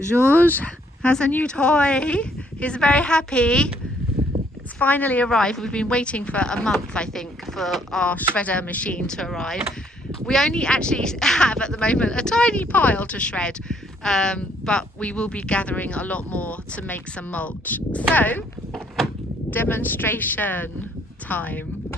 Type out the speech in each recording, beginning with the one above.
George has a new toy. He's very happy. It's finally arrived. We've been waiting for a month, I think, for our shredder machine to arrive. We only actually have at the moment a tiny pile to shred, but we will be gathering a lot more to make some mulch. So, demonstration time.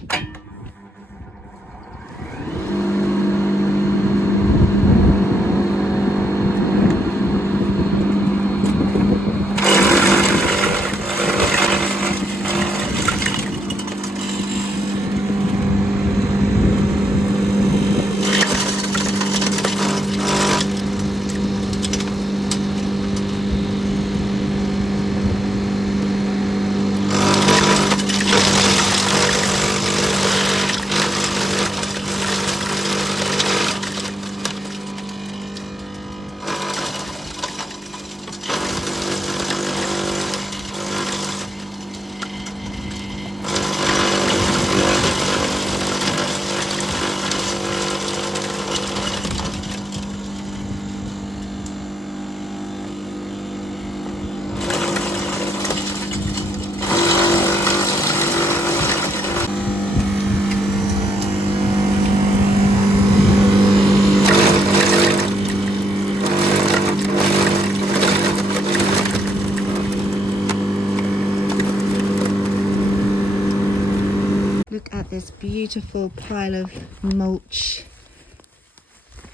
Look at this beautiful pile of mulch.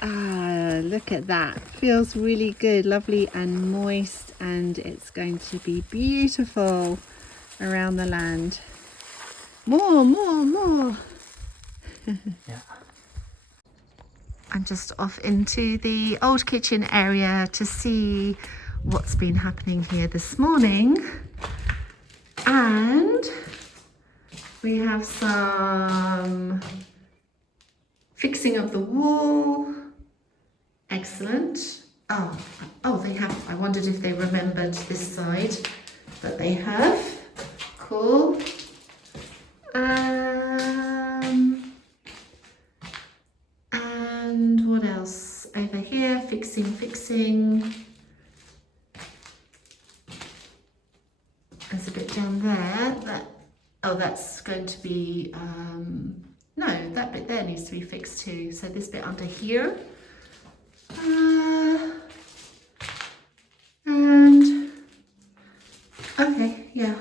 Ah, look at that. Feels really good, lovely and moist, and it's going to be beautiful around the land. More. Yeah. I'm just off into the old kitchen area to see what's been happening here this morning. And we have some fixing of the wall. Excellent. Oh, they have. I wondered if they remembered this side, but they have. Cool. And what else? Over here, fixing. There's a bit down there. That's going to be, no, that bit there needs to be fixed too. So this bit under here. And, okay, yeah.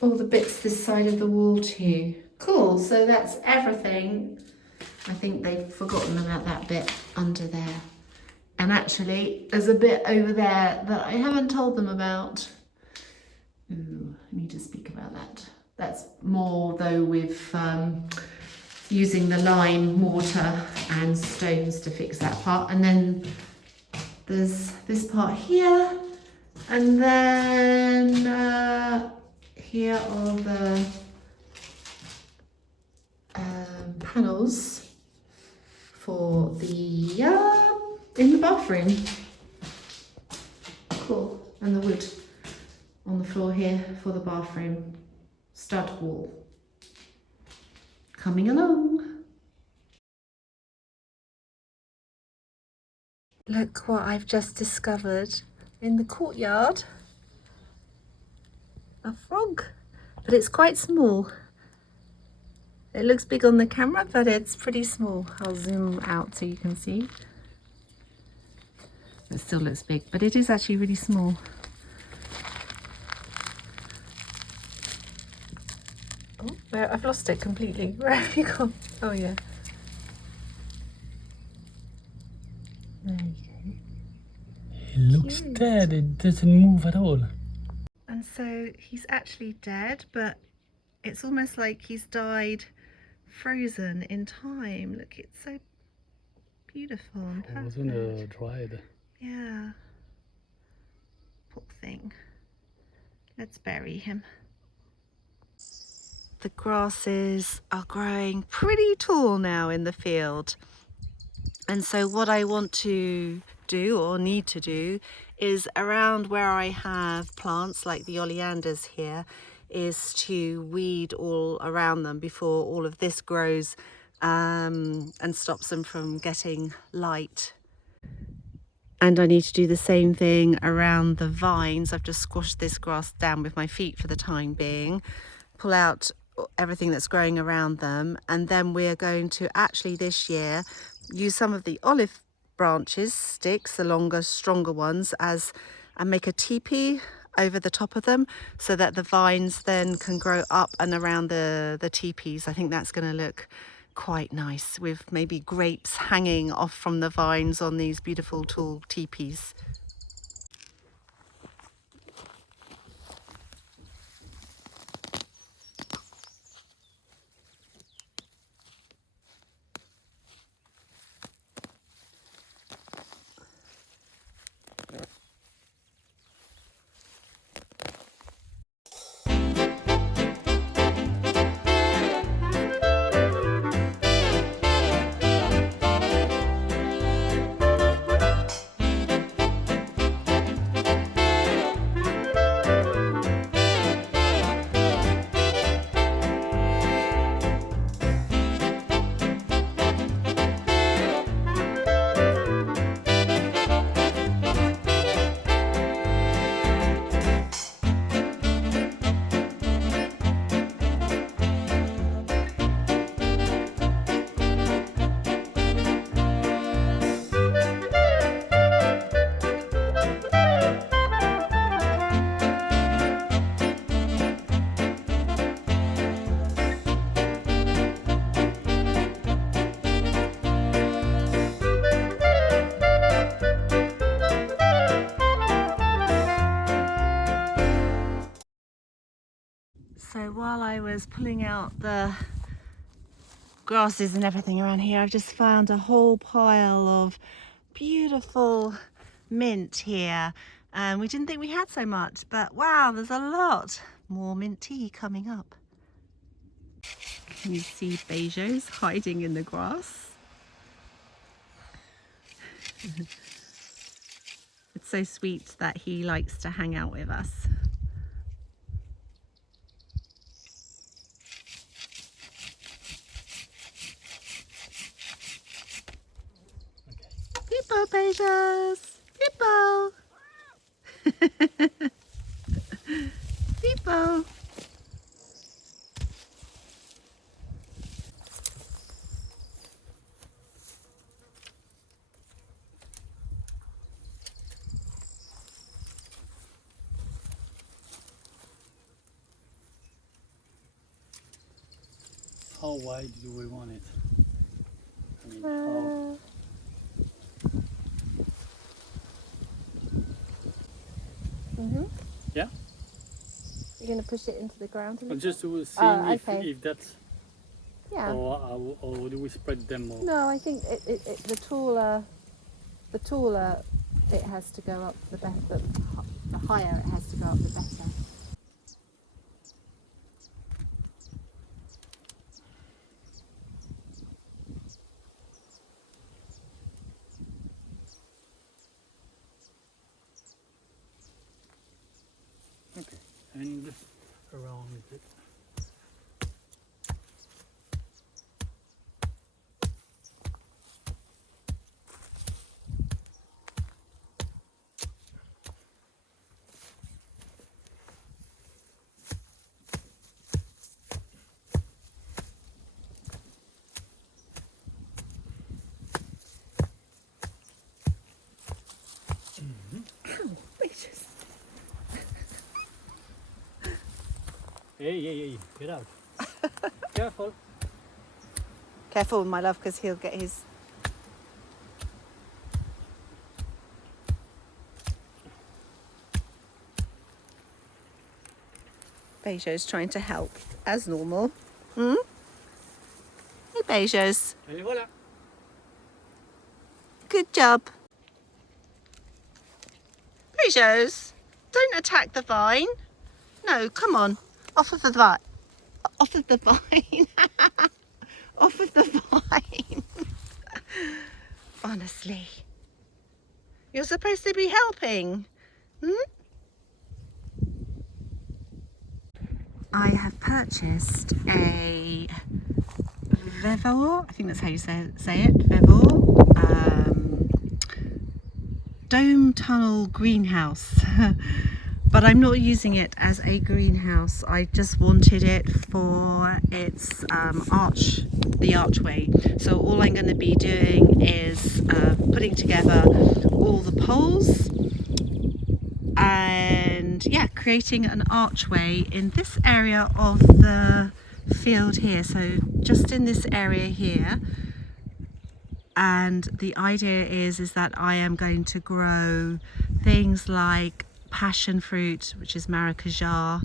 All the bits this side of the wall too. Cool, so that's everything. I think they've forgotten about that bit under there. And actually, there's a bit over there that I haven't told them about. Ooh, I need to speak about that. That's more though with using the lime, mortar and stones to fix that part. And then there's this part here. And then here are the panels for the in the bathroom. Cool. And the wood on the floor here for the bathroom stud wall. Coming along. Look what I've just discovered in the courtyard. A frog, but it's quite small. It looks big on the camera, but it's pretty small. I'll zoom out so you can see. It still looks big, but it is actually really small. Oh, I've lost it completely. Where have you gone? Oh yeah. There you go. He looks dead. It doesn't move at all. And so he's actually dead, but it's almost like he's died frozen in time. Look, it's so beautiful and It was perfect. dried. Yeah. Poor thing. Let's bury him. The grasses are growing pretty tall now in the field. And so what I want to do or need to do is around where I have plants like the oleanders here is to weed all around them before all of this grows and stops them from getting light. And I need to do the same thing around the vines. I've just squashed this grass down with my feet for the time being. Pull out everything that's growing around them. And then we're going to actually this year use some of the olive branches, sticks, the longer, stronger ones, and make a teepee over the top of them so that the vines then can grow up and around the teepees. I think that's going to look quite nice with maybe grapes hanging off from the vines on these beautiful tall teepees. So while I was pulling out the grasses and everything around here, I've just found a whole pile of beautiful mint here. And we didn't think we had so much, but wow, there's a lot more mint tea coming up. Can you see Beijo's hiding in the grass? It's so sweet that he likes to hang out with us. Hippo, Beijos! Hippo! Hippo! How wide do we want it? I mean, how... Yeah? You're going to push it into the ground? But just to see okay. if that's... Yeah. Or do we spread them more? No, I think the taller it has to go up, the better. The higher it has to go up, the better. Okay, and around it. Hey, get out. Careful. Careful, my love, because he'll get his... Beijo's trying to help, as normal. Hmm? Hey, Beijo's. Et voilà. Good job. Beijo's, don't attack the vine. No, come on. Off of the vine. Off of the vine. Off of the vine. Honestly. You're supposed to be helping. Hmm? I have purchased a Vevor, I think that's how you say it, Vevor dome tunnel greenhouse. But I'm not using it as a greenhouse. I just wanted it for its the archway. So all I'm going to be doing is putting together all the poles and yeah, creating an archway in this area of the field here. So just in this area here. And the idea is that I am going to grow things like passion fruit, which is maracujá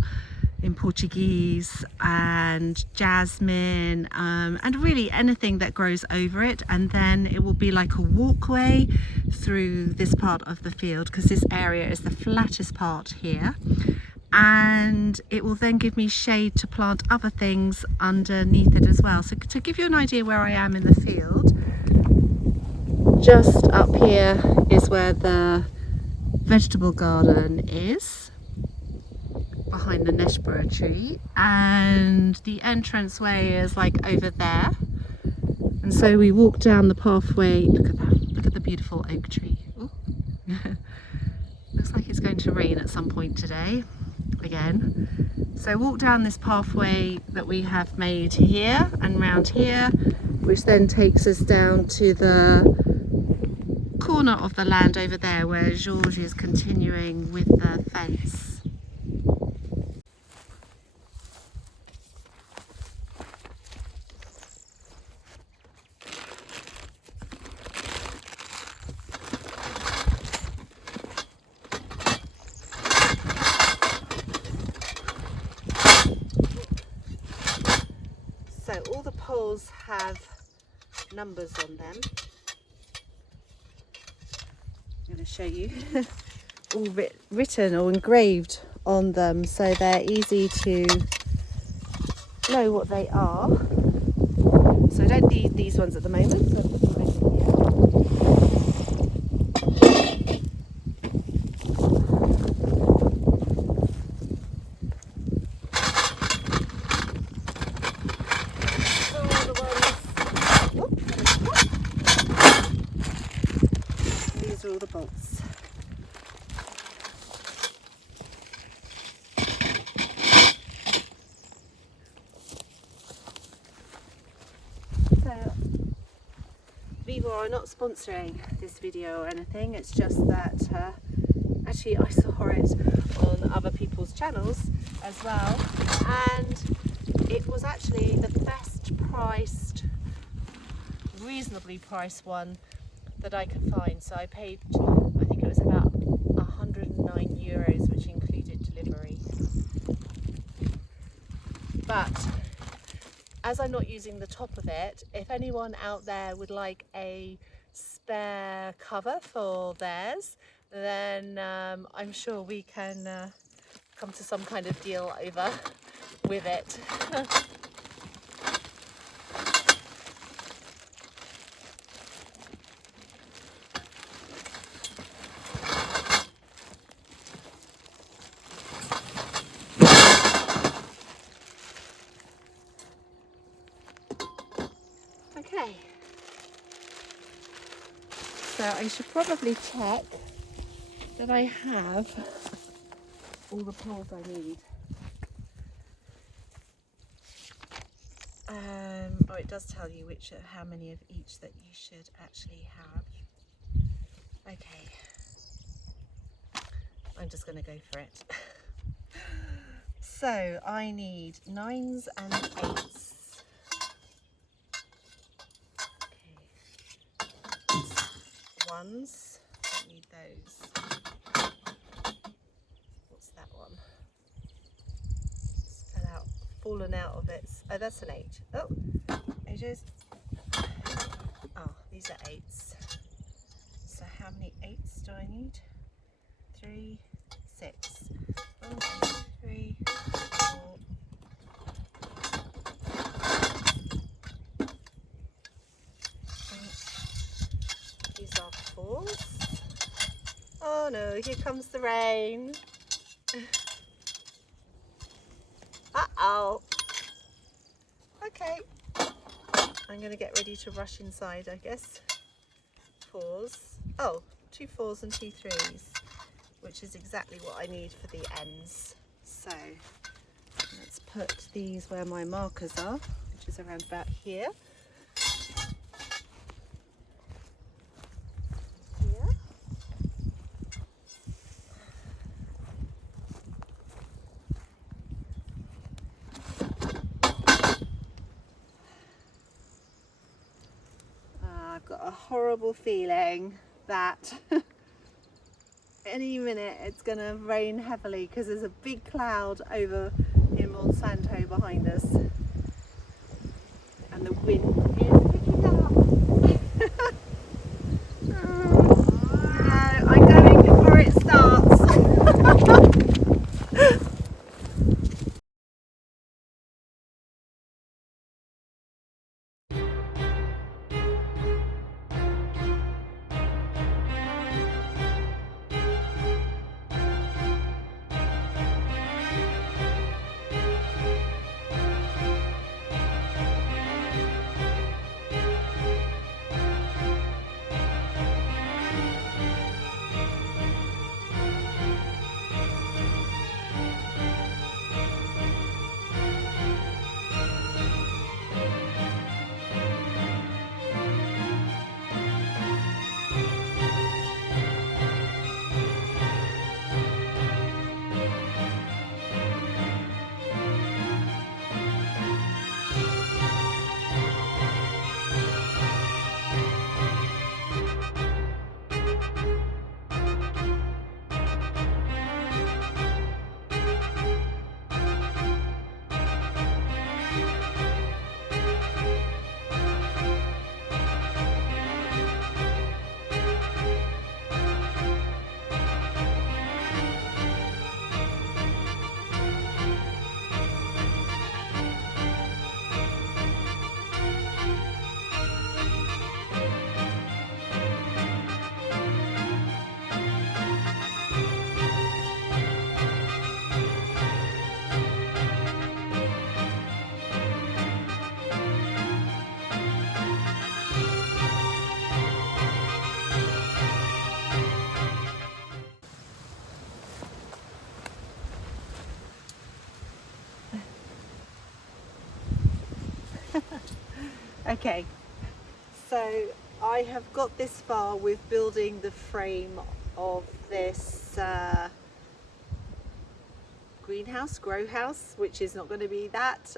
in Portuguese, and jasmine, and really anything that grows over it. And then it will be like a walkway through this part of the field, because this area is the flattest part here, and it will then give me shade to plant other things underneath it as well. So to give you an idea where I am in the field, just up here is where the vegetable garden is, behind the Neshborough tree, and the entranceway is like over there. And so we walk down the pathway. Look at that, look at the beautiful oak tree. Ooh. Looks like it's going to rain at some point today again. So walk down this pathway that we have made here and round here, which then takes us down to the corner of the land over there where George is continuing with the fence. So all the poles have numbers on them. I'm going to show you. All written or engraved on them, so they're easy to know what they are. So I don't need these ones at the moment. So I'll put them over here. These are all the bolts. So Viva are not sponsoring this video or anything, it's just that actually I saw it on other people's channels as well, and it was actually the best priced, reasonably priced one that I could find. So I paid, I think it was about 109 euros, which included delivery. But as I'm not using the top of it, if anyone out there would like a spare cover for theirs, then I'm sure we can come to some kind of deal over with it. Okay, so I should probably check that I have all the poles I need. Oh, it does tell you how many of each that you should actually have. Okay, I'm just going to go for it. So I need 9s and 8s. Ones, don't need those. What's that one? It's fallen out of it. Oh, that's an 8. Oh, ages. Oh, these are 8s. So how many 8s do I need? 3, 6. 1, 2, 3, 4. These are 4s. Oh no, here comes the rain. Uh-oh. Okay. I'm going to get ready to rush inside, I guess. 4s. Oh, 2 4s and 2 3s, which is exactly what I need for the ends. So let's put these where my markers are, which is around about here. Here. I've got a horrible feeling that any minute it's going to rain heavily because there's a big cloud over in Monsanto behind us and the wind is picking up. No, I'm going before it starts. Okay, so I have got this far with building the frame of this greenhouse, grow house, which is not going to be that,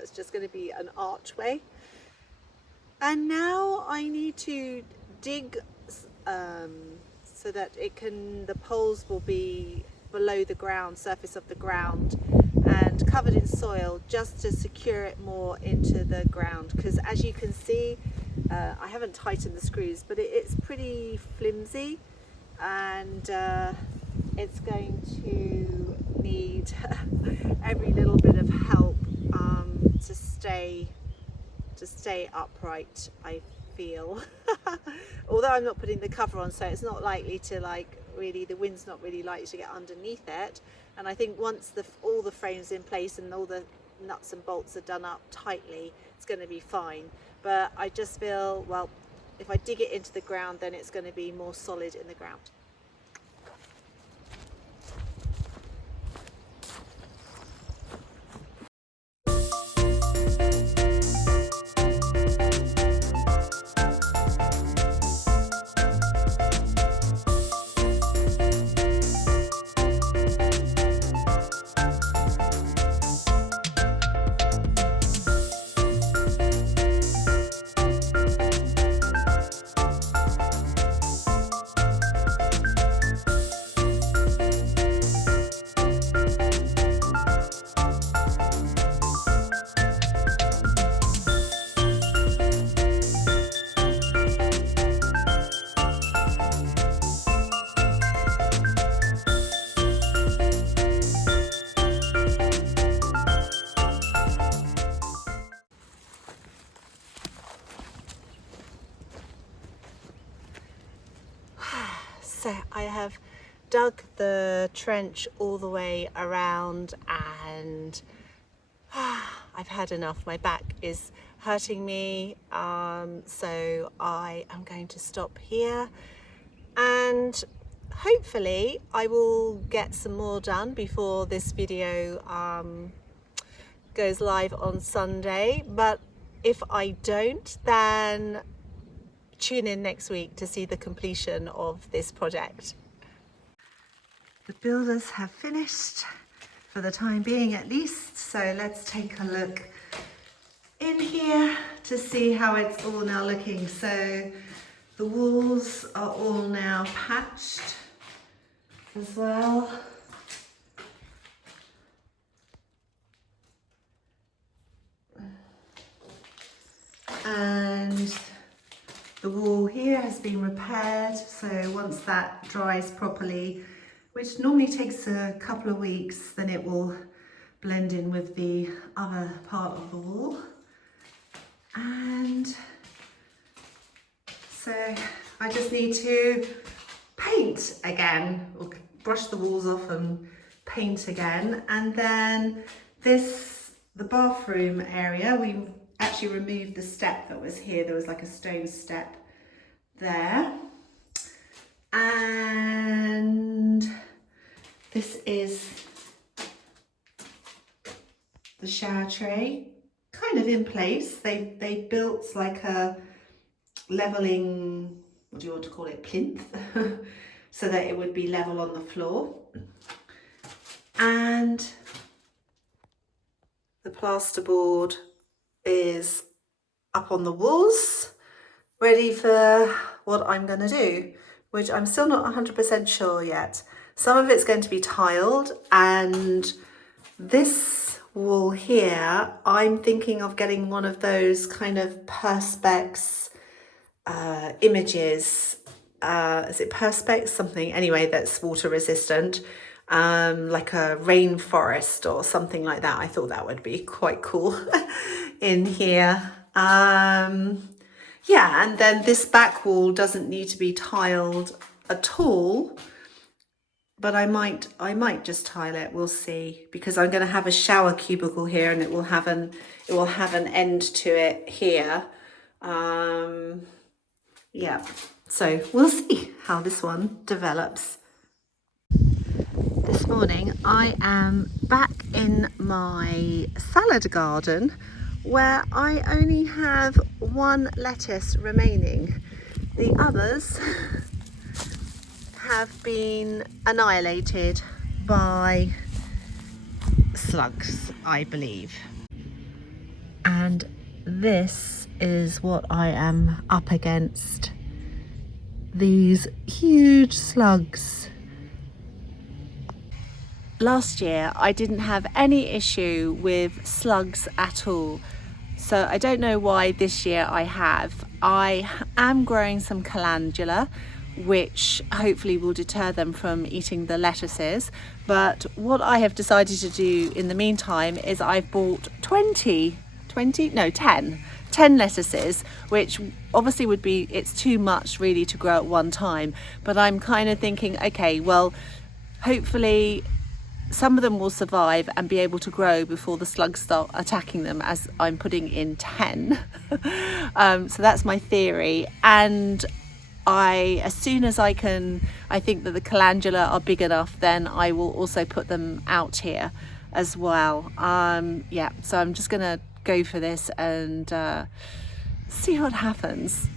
it's just going to be an archway. And now I need to dig so that the poles will be below the ground, surface of the ground, and covered in soil just to secure it more into the ground, because as you can see, I haven't tightened the screws, but it's pretty flimsy, and it's going to need every little bit of help to stay upright, I feel. Although I'm not putting the cover on, so it's not likely to, the wind's not really likely to get underneath it. And I think once all the frame's in place and all the nuts and bolts are done up tightly, it's going to be fine. But I just feel, well, if I dig it into the ground, then it's going to be more solid in the ground. So I have dug the trench all the way around, and I've had enough. My back is hurting me, so I am going to stop here. and hopefully I will get some more done before this video goes live on Sunday. But if I don't, then tune in next week to see the completion of this project. The builders have finished, for the time being at least, so let's take a look in here to see how it's all now looking. So the walls are all now patched as well. And the wall here has been repaired, so once that dries properly, which normally takes a couple of weeks, then it will blend in with the other part of the wall. And so I just need to paint again, or brush the walls off and paint again. And then the bathroom area, we actually removed the step that was here. There was like a stone step there. And this is the shower tray, kind of in place. They built like a leveling, what do you want to call it, plinth, so that it would be level on the floor. And the plasterboard is up on the walls, ready for what I'm going to do, which I'm still not 100% sure yet. Some of it's going to be tiled, and this wall here, I'm thinking of getting one of those kind of perspex images. Is it perspex something? Anyway, that's water resistant, like a rainforest or something like that. I thought that would be quite cool in here. Yeah, and then this back wall doesn't need to be tiled at all, but I might just tile it. We'll see, because I'm going to have a shower cubicle here, and it will have an end to it here. Yeah, so we'll see how this one develops. This morning I am back in my salad garden, where I only have one lettuce remaining. The others have been annihilated by slugs, I believe. And this is what I am up against. These huge slugs. Last year I didn't have any issue with slugs at all, so I don't know why this year I have. I am growing some calendula, which hopefully will deter them from eating the lettuces, but what I have decided to do in the meantime is I've bought 10 lettuces, which obviously would be, it's too much really to grow at one time, but I'm kind of thinking, okay, well, hopefully some of them will survive and be able to grow before the slugs start attacking them, as I'm putting in 10. So that's my theory. And as soon as I think that the calendula are big enough, then I will also put them out here as well. Yeah, so I'm just gonna go for this and see what happens.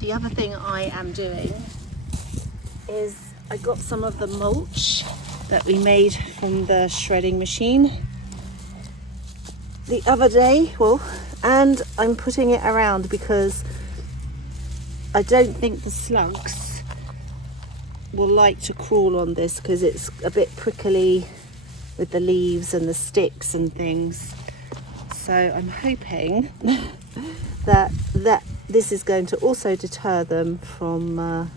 The other thing I am doing is I got some of the mulch that we made from the shredding machine the other day, and I'm putting it around because I don't think the slugs will like to crawl on this, because it's a bit prickly with the leaves and the sticks and things. So I'm hoping that this is going to also deter them from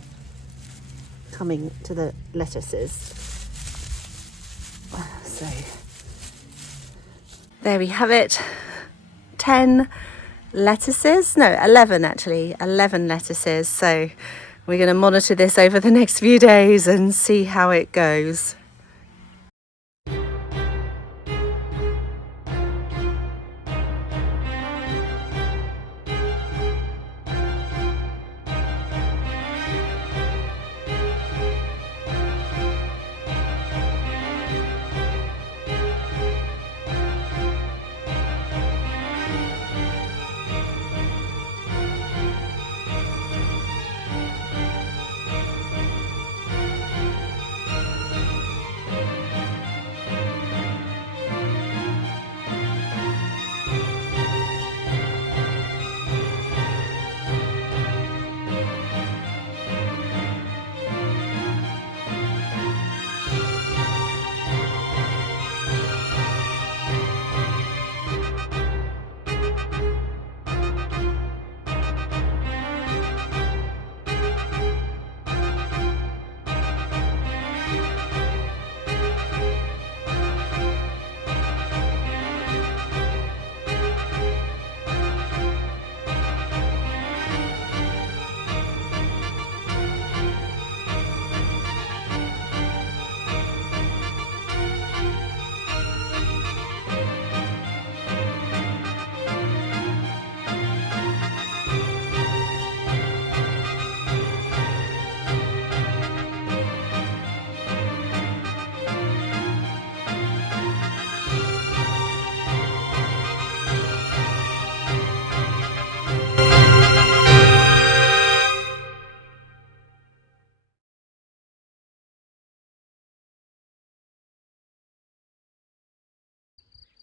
coming to the lettuces. So there we have it. 10 lettuces, no, 11 actually, 11 lettuces. So we're going to monitor this over the next few days and see how it goes.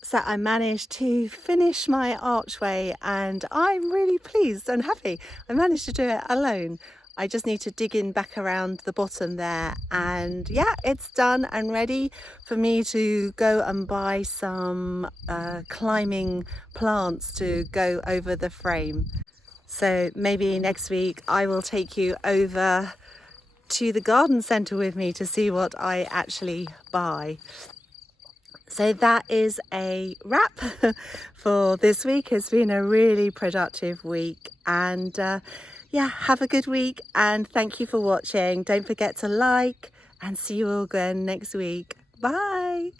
So I managed to finish my archway and I'm really pleased and happy. I managed to do it alone. I just need to dig in back around the bottom there, and yeah, it's done and ready for me to go and buy some climbing plants to go over the frame. So maybe next week I will take you over to the garden centre with me to see what I actually buy. So that is a wrap for this week. It's been a really productive week, and yeah, have a good week and thank you for watching. Don't forget to like, and see you all again next week. Bye.